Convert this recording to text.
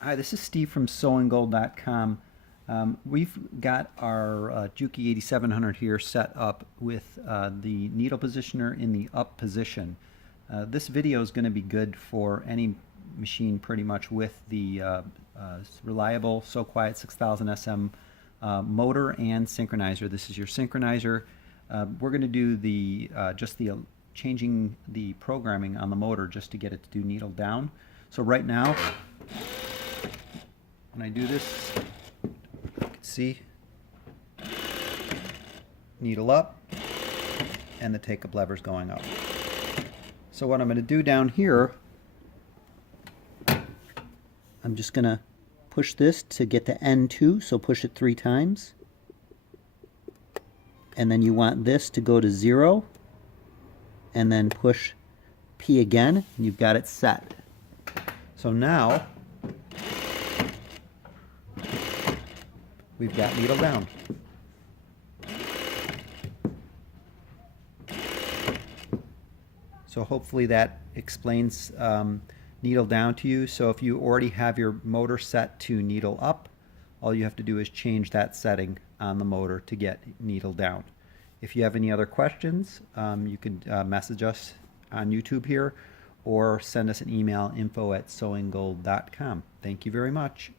Hi, this is Steve from SewingGold.com. We've got our Juki 8700 here set up with the needle positioner in the up position. This video is going to be good for any machine pretty much with the Reliable SewQuiet 6000 SM motor and synchronizer. This is your synchronizer. We're going to do the changing the programming on the motor just to get it to do needle down. So right now, when I do this, you can see needle up and the take-up lever's going up. So what I'm going to do down here, I'm just going to push this to get to N2, so push it 3 times. And then you want this to go to 0, and then push P again, and you've got it set. So now we've got needle down. So hopefully that explains needle down to you. So if you already have your motor set to needle up, all you have to do is change that setting on the motor to get needle down. If you have any other questions, you can message us on YouTube here or send us an email, info@SewingGold.com. Thank you very much.